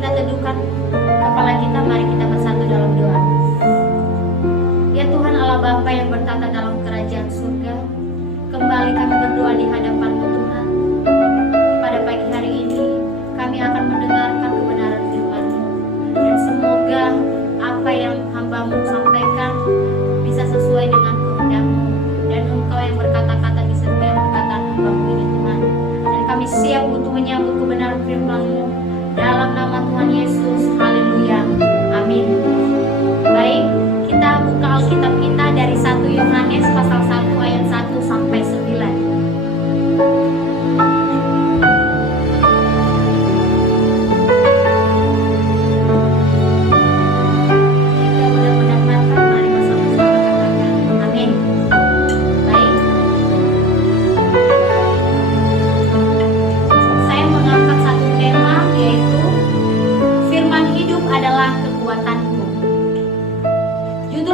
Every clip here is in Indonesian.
kita teduhkan kepala kita, mari kita bersatu dalam doa. Ya Tuhan Allah Bapa yang bertata dalam kerajaan surga, kembali kami berdoa di hadapan-Mu Tuhan. Pada pagi hari ini kami akan mendengarkan kebenaran firman-Mu, dan semoga apa yang hamba-Mu sampaikan bisa sesuai dengan kehendak-Mu, dan Engkau yang berkata-kata di setiap perkataan hamba-Mu ini Tuhan. Dan kami siap untuk menyambut kebenaran firman-Mu dalam nama Tuhan Yesus. Haleluya, amin. Baik, kita buka Alkitab kita dari 1 Yohanes pasal 1 ayat 1 sampai 9.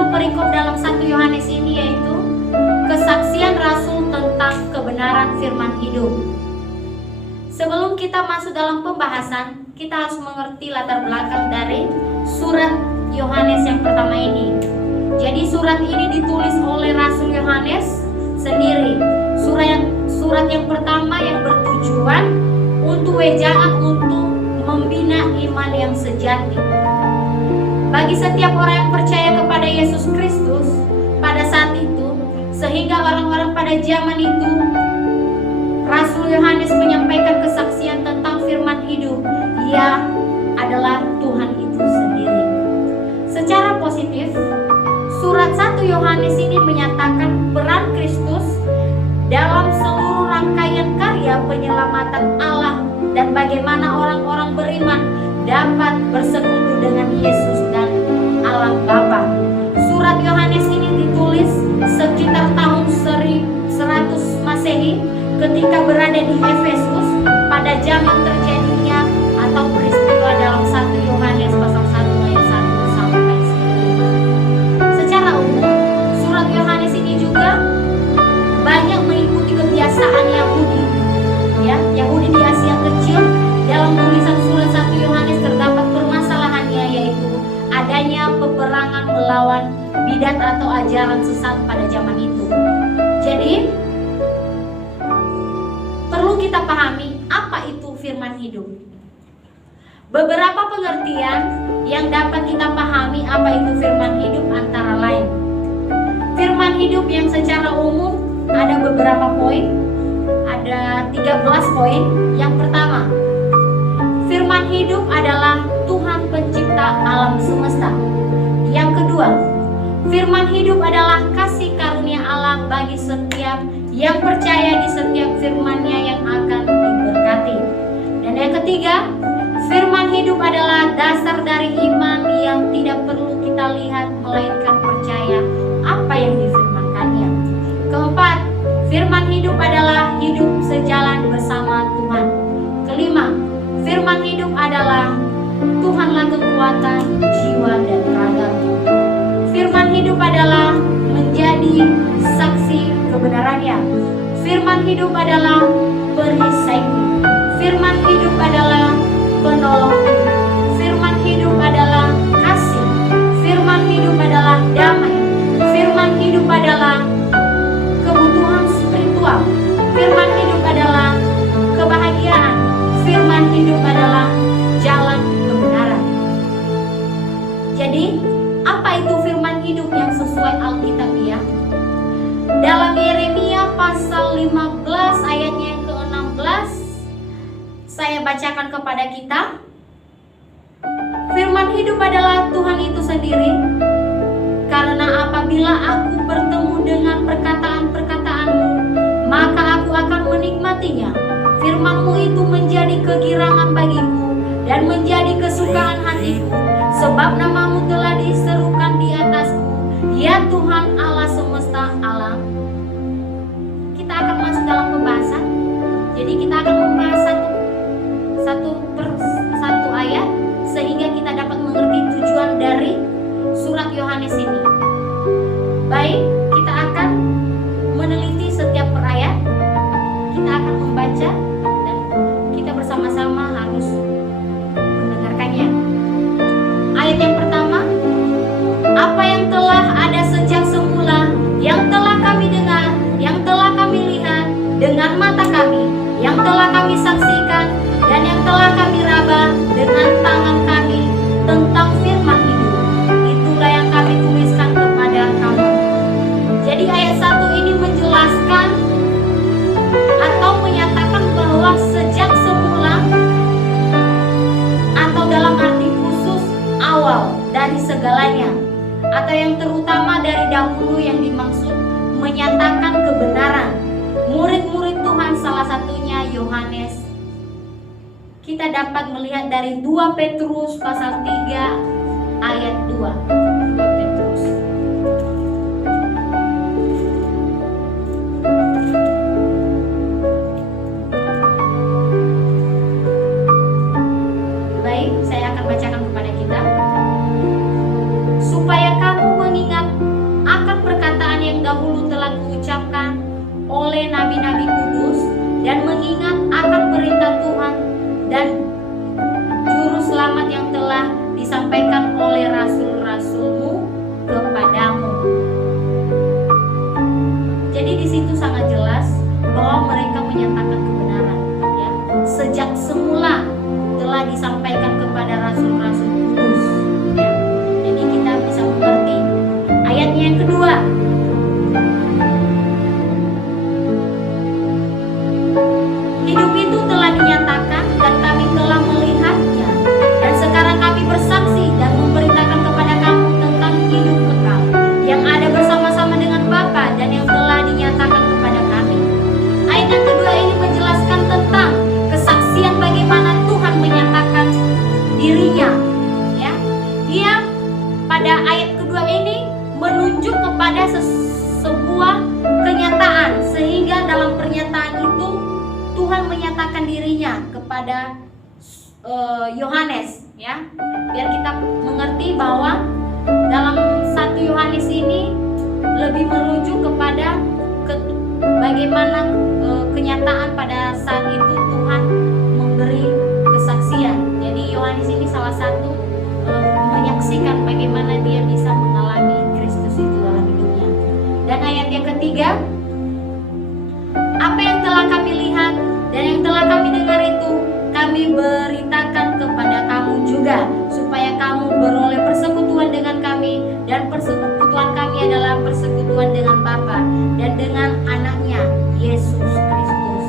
Perikop dalam 1 Yohanes ini yaitu kesaksian Rasul tentang kebenaran firman hidup. Sebelum kita masuk dalam pembahasan, kita harus mengerti latar belakang dari surat Yohanes yang pertama ini. Jadi surat ini ditulis oleh Rasul Yohanes sendiri. Surat yang pertama yang bertujuan untuk wejaan untuk membina iman yang sejati bagi setiap orang yang percaya kepada Yesus Kristus pada saat itu, sehingga orang-orang pada zaman itu Rasul Yohanes menyampaikan kesaksian tentang firman hidup. Ia adalah Tuhan itu sendiri. Secara positif, surat 1 Yohanes ini menyatakan peran Kristus dalam seluruh rangkaian karya penyelamatan Allah dan bagaimana orang-orang beriman dapat bersekutu dengan Yesus dan Allah Bapa. Surat Yohanes ini ditulis sekitar tahun 100 Masehi ketika berada di Efesus pada zaman terjadinya atau peristiwa dalam 1 Yohanes pasal 1 ayat 1 sampai 9. Secara umum, surat Yohanes ini juga banyak mengikuti kebiasaan Yahudi. Yahudi di Asia Kecil. Dalam tulisan surat 1 Yohanes terdapat permasalahannya, yaitu adanya peperangan melawan bidat atau ajaran sesat pada zaman itu. Jadi perlu kita pahami apa itu firman hidup. Beberapa pengertian yang dapat kita pahami apa itu firman hidup antara lain. Firman hidup yang secara umum ada beberapa poin, ada 13 poin. Yang pertama, firman hidup adalah Tuhan pencipta alam semesta. Yang kedua, firman hidup adalah kasih karunia Allah bagi setiap yang percaya di setiap firman-Nya yang akan diberkati. Dan yang ketiga, firman hidup adalah dasar dari iman yang tidak perlu kita lihat melainkan percaya apa yang difirmankannya. Keempat, firman hidup adalah hidup sejalan bersama Tuhan. Kelima, firman hidup adalah Tuhanlah kekuatan jiwa dan raga. Firman hidup adalah menjadi saksi kebenarannya. Firman hidup adalah perisaiku. Firman hidup adalah penolongku. Firman hidup adalah kasih. Firman hidup adalah damai. Firman hidup adalah kebutuhan spiritual. Firman hidup adalah kebahagiaan. Firman hidup adalah jalan kebenaran. Jadi, apa itu firman hidup yang sesuai Alkitabiah? Dalam Yeremia pasal 15 ayatnya yang ke-16, saya bacakan kepada kita. Firman hidup adalah Tuhan itu sendiri. Karena apabila aku bertemu dengan perkataan-perkataanmu, maka aku akan menikmatinya. Firman-Mu itu menjadi kegirangan bagiku dan menjadi kesukaan hatiku, sebab nama-Mu telah diserukan di atasku, ya Tuhan Allah semesta alam. Kita akan masuk dalam pembahasan. Jadi kita akan membahas satu ayat sehingga kita dapat mengerti tujuan dari surat Yohanes ini. Baik, kita akan meneliti setiap per ayat. Kita akan membaca dan kita bersama-sama harus mendengarkannya. dari segalanya, atau yang terutama dari dahulu yang dimaksud menyatakan kebenaran. Murid-murid Tuhan, salah satunya Yohanes. Kita dapat melihat dari 2 Petrus pasal 3 ayat 2. 2 Petrus. Baik, saya akan bacakan kepada kita. Supaya kamu mengingat akan perkataan yang dahulu telah diucapkan oleh nabi-nabi kudus, dan mengingat akan perintah Tuhan dan juru selamat yang telah disampaikan oleh rasul-rasulmu kepadamu. Jadi di situ sangat jelas bahwa mereka menyatakan kebenaran, ya. Sejak semula telah disampaikan kepada rasul-rasul kudus, ya. Jadi kita bisa mengerti. Ayatnya yang kedua. Hidup itu telah dinyatakan dan kami telah melihatnya, dan sekarang kami bersaksi dan memberitakan kepada kamu tentang hidup kekal yang ada bersama-sama dengan Bapa dan yang telah dinyatakan kepada kami. Ayat yang kedua ini menjelaskan tentang kesaksian bagaimana Tuhan menyatakan dirinya, ya. Dia pada ayat kedua ini menunjuk kepada sebuah kenyataan, sehingga dalam pernyataan itu Tuhan menyatakan dirinya kepada Yohanes, ya. Biar kita mengerti bahwa dalam 1 Yohanes ini lebih merujuk kepada bagaimana kenyataan pada saat itu Tuhan memberi kesaksian. Jadi Yohanes ini salah satu menyaksikan bagaimana dia bisa mengalami Kristus itu dalam hidupnya. Dan ayat yang ketiga, apa yang telah kami lihat dan yang telah kami dengar itu kami beritakan kepada kamu juga, supaya kamu beroleh persekutuan dengan kami, dan persekutuan kami adalah persekutuan dengan Bapa dan dengan anaknya Yesus Kristus.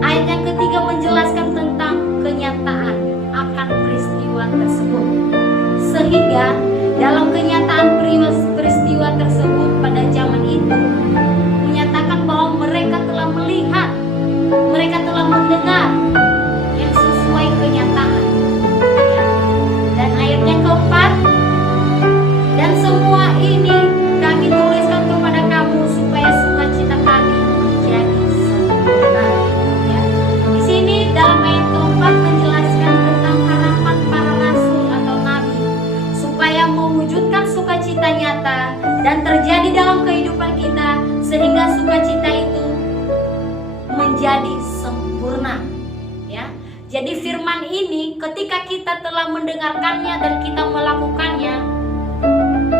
Ayat yang ketiga menjelaskan tentang kenyataan akan peristiwa tersebut, sehingga dalam kenyataan peristiwa tersebut pada zaman itu menyatakan bahwa mereka telah melihat, mereka telah mendengar yang sesuai kenyataan, ya. Dan ayat yang keempat, dan semua ini kami tuliskan kepada kamu supaya sukacita kami menjadi sempurna, ya. Di sini dalam ayat keempat menjelaskan tentang harapan para rasul atau nabi supaya mewujudkan sukacita nyata dan terjadi dalam kehidupan kita, sehingga sukacita itu menjadi sempurna, ya. Jadi firman ini ketika kita telah mendengarkannya dan kita melakukannya,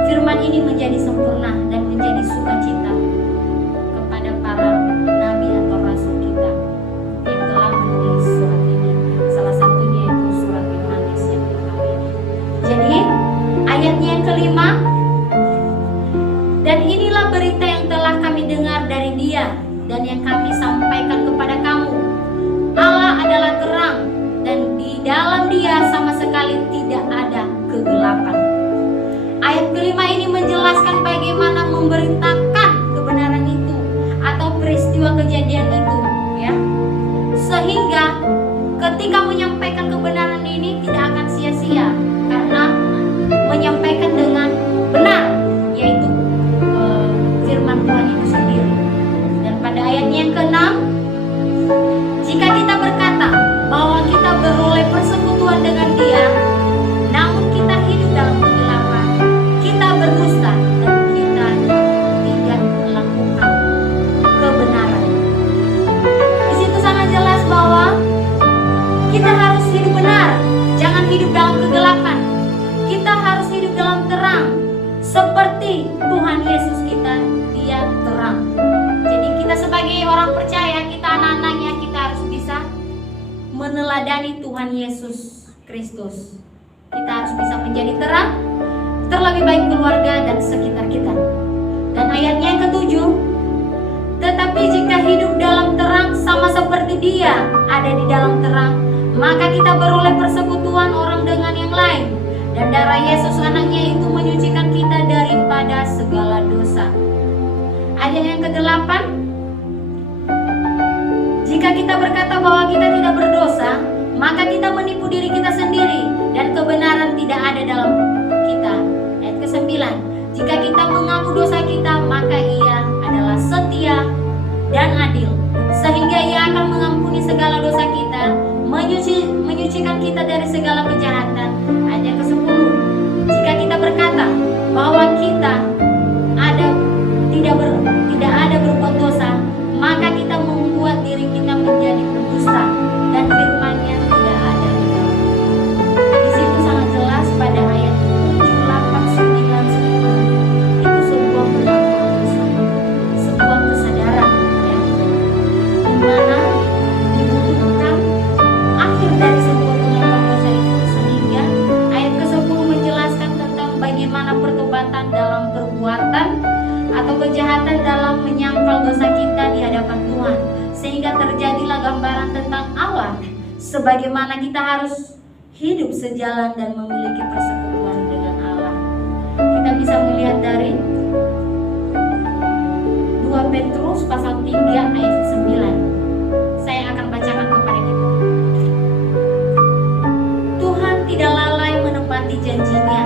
firman ini menjadi sempurna dan menjadi sukacita kepada para nabi atau rasul kita yang telah menulis surat ini. Salah satunya itu surat Yohanes yang pertama ini. Jadi ayatnya yang kelima, dan inilah berita yang telah kami dengar dari Dia dan yang kami sampaikan kepada kamu. Allah adalah terang, dan di dalam Dia sama sekali tidak ada kegelapan. Ayat kelima ini menjelaskan bagaimana memberitakan kebenaran itu atau peristiwa kejadian itu, ya. Sehingga ketika menyampaikan kebenaran ini tidak akan sia-sia, karena menyampaikan dengan benar, yaitu firman Tuhan itu sendiri. Dan pada ayatnya yang ke-6, jika kita berkata bahwa kita beroleh persekutuan dengan Dia, namun kita hidup dalam kegelapan, kita berdusta dan kita tidak melakukan kebenaran. Di situ sangat jelas bahwa kita harus hidup benar, jangan hidup dalam kegelapan. Kita harus hidup dalam terang, seperti Tuhan Yesus kita, Dia terang. Jadi kita sebagai orang percaya, kita anak-anaknya, kita harus bisa meneladani Tuhan Yesus Kristus. Kita harus bisa menjadi terang, terlebih baik keluarga dan sekitar kita. Dan ayatnya yang ke-7, tetapi jika hidup dalam terang sama seperti Dia ada di dalam terang, maka kita beroleh persekutuan orang dengan yang lain, dan darah Yesus anaknya menyucikan kita daripada segala dosa. Ayat yang ke-8, jika kita berkata bahwa kita tidak berdosa, maka kita menipu diri kita sendiri dan kebenaran tidak ada dalam kita. Ayat ke-9, jika kita mengaku dosa kita, maka Ia adalah setia dan adil, sehingga Ia akan mengampuni segala dosa kita, menyucikan kita dari segala kejahatan. Ayat ke-10, jika kita berkata bahwa kita tidak ada berbuat dosa, maka kita membuat diri kita menjadi pendusta dan firman-Nya tidak ada di dalam kita. Di situ sangat jelas pada ayat 7, 8, 9, 10 itu sebuah pengakuan dosa, sebuah kesadaran, ya, di mana dibutuhkan akhir dari sebuah pengakuan dosa itu, sehingga ayat ke-10 menjelaskan tentang bagaimana pertobatan dalam perbuatan atau kejahatan dalam menyangkal dosa kita di hadapan Tuhan, sehingga terjadilah gambaran tentang Allah sebagaimana kita harus hidup sejalan dan memiliki persekutuan dengan Allah. Kita bisa melihat dari 2 Petrus pasal 3 ayat 9. Saya akan bacakan kepada kita. Tuhan tidak lalai menepati janjinya,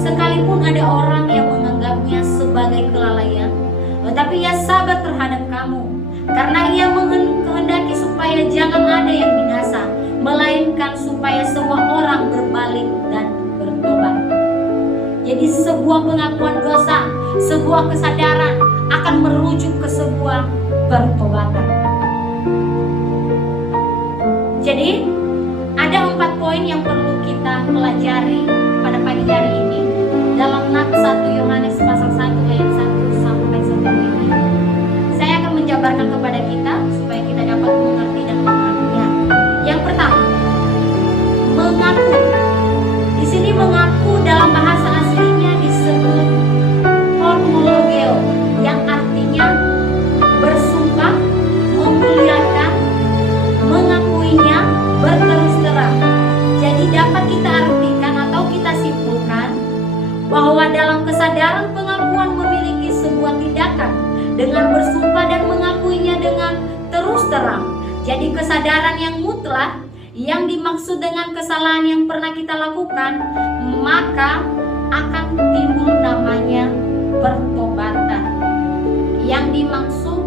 sekalipun ada orang yang menganggapnya sebagai kelalaian, tetapi Ia sabar terhadap kamu, karena Ia menghendaki supaya jangan ada yang binasa, melainkan supaya semua orang berbalik dan bertobat. Jadi sebuah pengakuan dosa, sebuah kesadaran akan merujuk ke sebuah pertobatan. Jadi ada 4 poin yang perlu kita pelajari pada pagi hari ini dalam Nats 1 Yohanes pasal 1 ayat 1 sampai 10 ini. Saya akan menjabarkan kepada kita supaya kita dapat mengerti dan memahaminya. Yang pertama, mengaku. Di sini mengaku dalam bahasa aslinya disebut homologeo, yang artinya bersumpah, memuliakan, mengakuinya berterus terang. Jadi dapat kita artikan atau kita simpulkan bahwa dalam kesadaran pengakuan memiliki sebuah tindakan dengan bersumpah dan mengakuinya dengan terus terang. Jadi kesadaran yang mutlak yang dimaksud dengan kesalahan yang pernah kita lakukan, maka akan timbul namanya pertobatan. Yang dimaksud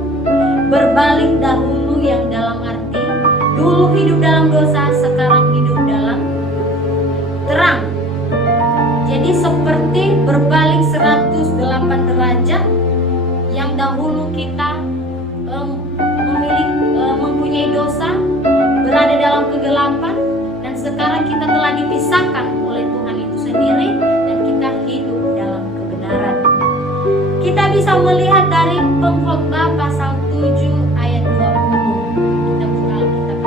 berbalik dahulu, yang dalam arti dulu hidup dalam dosa, sekarang hidup dalam terang. Jadi seperti berbalik 108 derajat, yang dahulu kita mempunyai dosa, berada dalam kegelapan, dan sekarang kita telah dipisahkan oleh Tuhan itu sendiri dan kita hidup dalam kebenaran. Kita bisa melihat dari Pengkhotbah pasal 7 ayat 20. Kita buka Alkitab.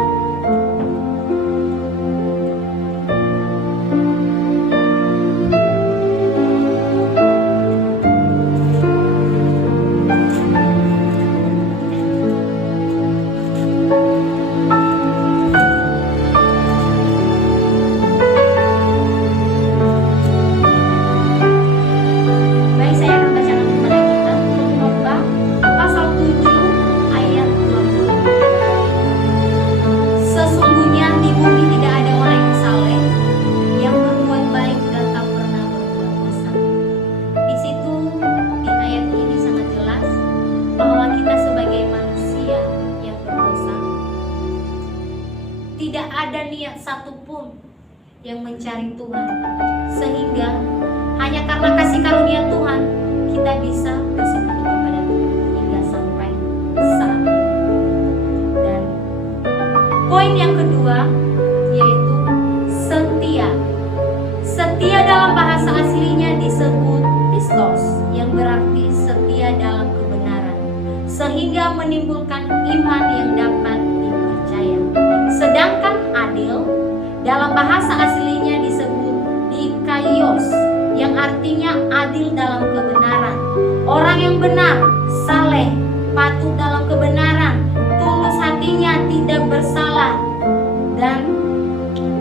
Tidak ada niat satupun yang mencari Tuhan, sehingga hanya karena kasih karunia Tuhan kita bisa bersekutu kepada Tuhan hingga sampai saat ini. Dan poin yang kedua yaitu setia. Setia dalam bahasa aslinya disebut pistos, yang berarti setia dalam kebenaran, sehingga menimbulkan iman yang dapat dipercaya. Sedangkan adil dalam bahasa aslinya disebut dikaios, yang artinya adil dalam kebenaran. Orang yang benar, saleh, patuh dalam kebenaran, tulus hatinya, tidak bersalah, dan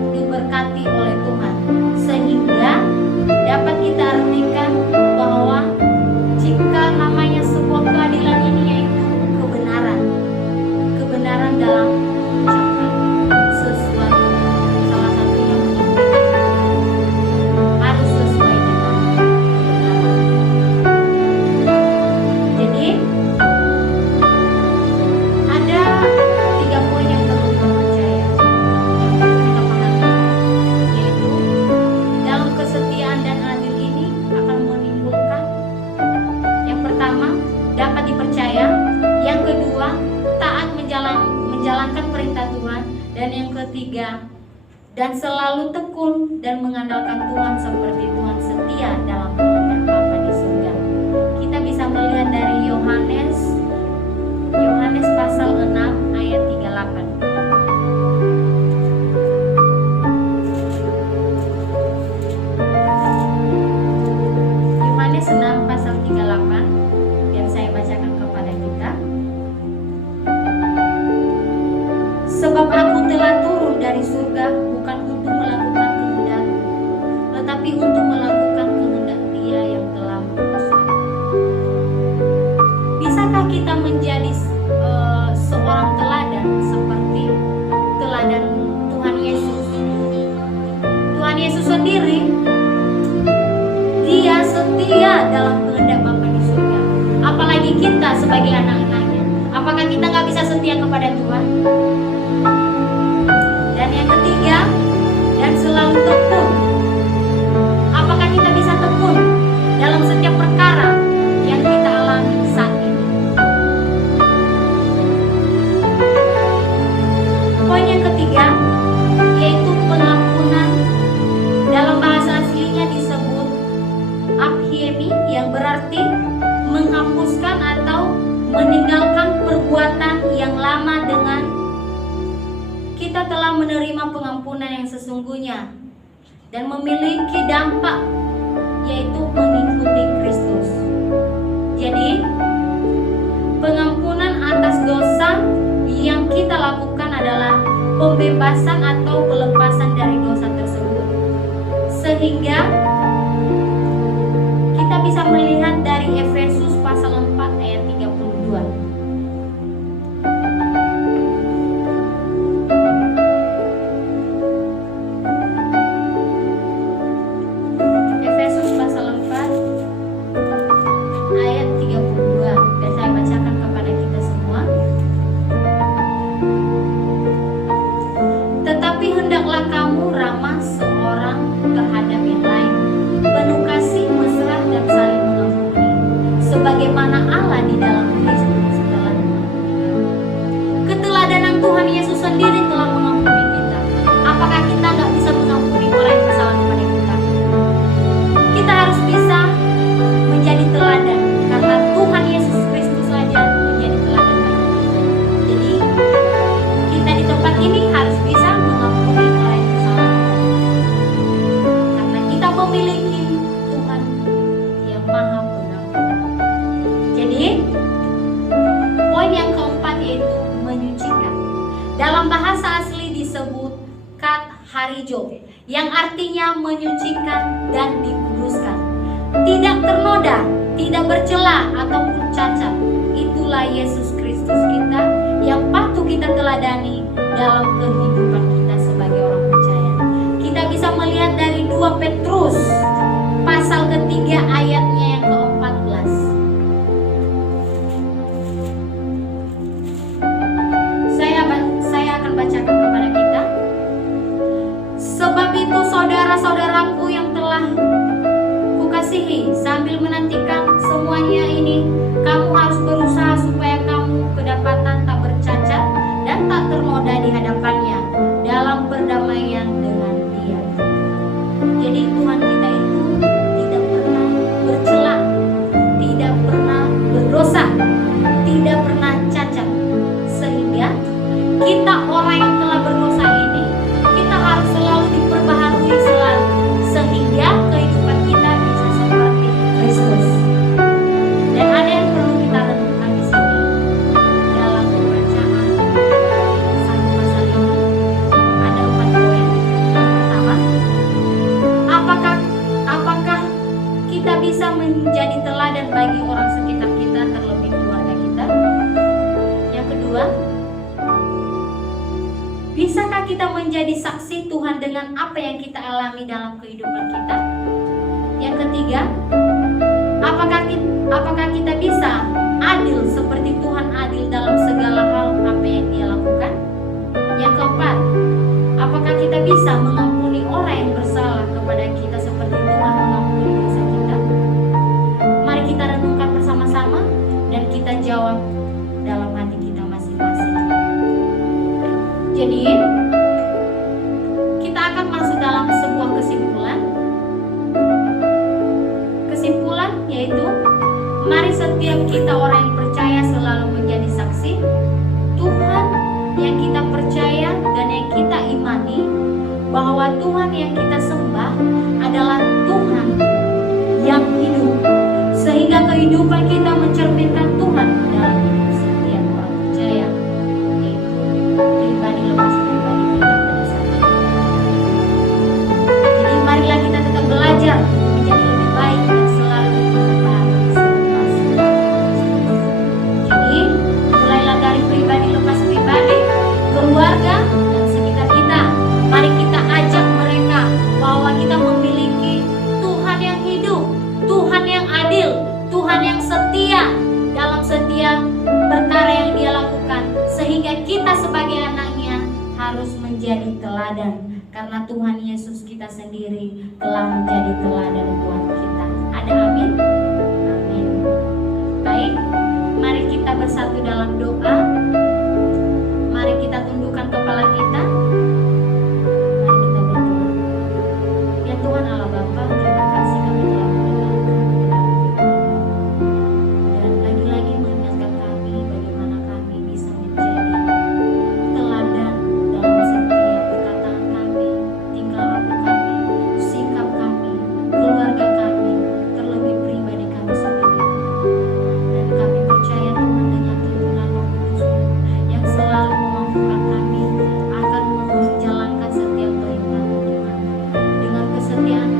diberkati oleh Tuhan. Sehingga dapat kita dan selalu tekun dan mengandalkan Tuhan seperti Tuhan setia dalam kehendak Bapa di surga. Kita bisa melihat dari Yohanes pasal 6 ayat 38. Yohanes 6 pasal 38 yang saya bacakan kepada kita. Sebab aku telah turun dari surga bukan untuk melakukan kehendakku, tetapi untuk melakukan kehendak Dia yang telah mengutus aku. Bisakah kita menjadi seorang teladan seperti teladan Tuhan Yesus? Tuhan Yesus sendiri, Dia setia dalam kehendak Bapa di surga. Apalagi kita sebagai anak-anaknya. Apakah kita nggak bisa setia kepada Tuhan? Dan yang ketiga, dan selalu tekun. Apakah kita bisa tekun dalam setiap perkara yang kita alami saat ini? Poin yang ketiga, yaitu pengampunan. Dalam bahasa aslinya disebut aphiemi, yang berarti menghapuskan atau meninggalkan perbuatan yang lama dengan kita telah menerima pengampunan yang sesungguhnya dan memiliki dampak, yaitu mengikuti Kristus. Jadi, pengampunan atas dosa yang kita lakukan adalah pembebasan atau pelepasan dari dosa tersebut. Sehingga kita bisa melihat dari Efesus pasal 4 ayat 32. Efesus pasal 4 ayat 32. Dan saya bacakan kepada kita semua. Tetapi hendaklah kamu ramah seorang terhadap yang lain, penuh kasih, mesra, dan saling mengampuni, sebagaimana Allah di dalam Kristus telah mengampuni. Keteladanan Tuhan Yesus sendiri telah mengampuni kita. Apakah kita nggak bisa mengampuni orang yang bersalah kepada kita? Kita harus bisa menjadi teladan, karena Tuhan Yesus Kristus saja menjadi teladan bagi kita. Jadi kita di tempat ini harus bisa mengampuni orang yang bersalah kepada kita, karena kita memiliki Tuhan yang Maha Pengampun. Jadi poin yang keempat yaitu menyucikan. Dalam bahasa asli disebut kat harijo, yang artinya menyucikan dan dikuduskan, tidak ternoda, tidak bercela ataupun cacat. Itulah Yesus Kristus kita yang patut kita teladani dalam kehidupan kita sebagai orang percaya. Kita bisa melihat dari 2 Petrus pasal ketiga ayatnya yang ke-14. Saya akan bacakan kepada kita. Sebab itu saudara-saudaraku yang telah kukasihi, sambil menantikan semuanya ini, kamu harus berusaha supaya kamu kedapatan tak bercacat dan tak ternoda di hadapannya dalam perdamaian dengan Dia. Jadi Tuhan kita itu tidak pernah bercela, tidak pernah berdosa, tidak pernah cacat. Sehingga kita orang yang telah berdosa ini, kita harus selalu diperbaharui selalu, sehingga kehidupan kita bisa seperti Kristus. Dan ada yang perlu kita renungkan di sini dalam pembacaan satu pasal ini. Ada 4 poin. Yang pertama, apakah kita bisa menjadi teladan bagi orang sekitar kita, terlebih keluarga kita? Yang kedua, bisakah kita menjadi saksi Tuhan dengan apa yang kita alami dalam kehidupan kita? Yang ketiga, apakah kita bisa adil seperti Tuhan adil dalam segala hal apa yang Dia lakukan? Yang keempat, apakah kita bisa mengampuni orang yang bersalah kepada kita seperti Tuhan mengampuni dosa kita? Mari kita renungkan bersama-sama dan kita jawab dalam hati kita masing-masing. Jadi kita akan setiap kita orang yang percaya selalu menjadi saksi. Tuhan yang kita percaya dan yang kita imani, bahwa Tuhan yang kita sembah adalah Tuhan yang hidup, sehingga kehidupan kita mencerminkan Tuhan dalam hidup setiap orang percaya, yaitu pribadi lepas pribadi kita pada saat ini. Jadi marilah kita tetap belajar menjadi lebih baik dan selalu berubah serupa seperti Kristus. Jadi mulailah dari pribadi lepas pribadi, keluarga dan sekitar kita. Mari kita ajak mereka bahwa kita memiliki Tuhan yang hidup, Tuhan yang adil, Tuhan yang setia dalam setiap perkara yang Dia lakukan, sehingga kita sebagai anaknya harus menjadi teladan, karena Tuhan Yesus kita sendiri telah menjadi teladan Tuhan kita. Ada amin? Amin. Baik, mari kita bersatu dalam doa. Mari kita tundukkan kepala kita. Mari kita berdoa. Ya Tuhan Allah Bapa, terima kasih kami telah mendengarkan dan lagi-lagi mengingatkan kami bagaimana kami bisa menjadi teladan dalam setiap perkataan kami, tingkah laku kami, sikap kami, keluarga kami, terlebih pribadi kami sendiri. Dan kami percaya Tuhan dengan tuntunan Roh Kudus yang selalu memampukan kami akan menjalankan setiap perintah Tuhan dengan kesetiaan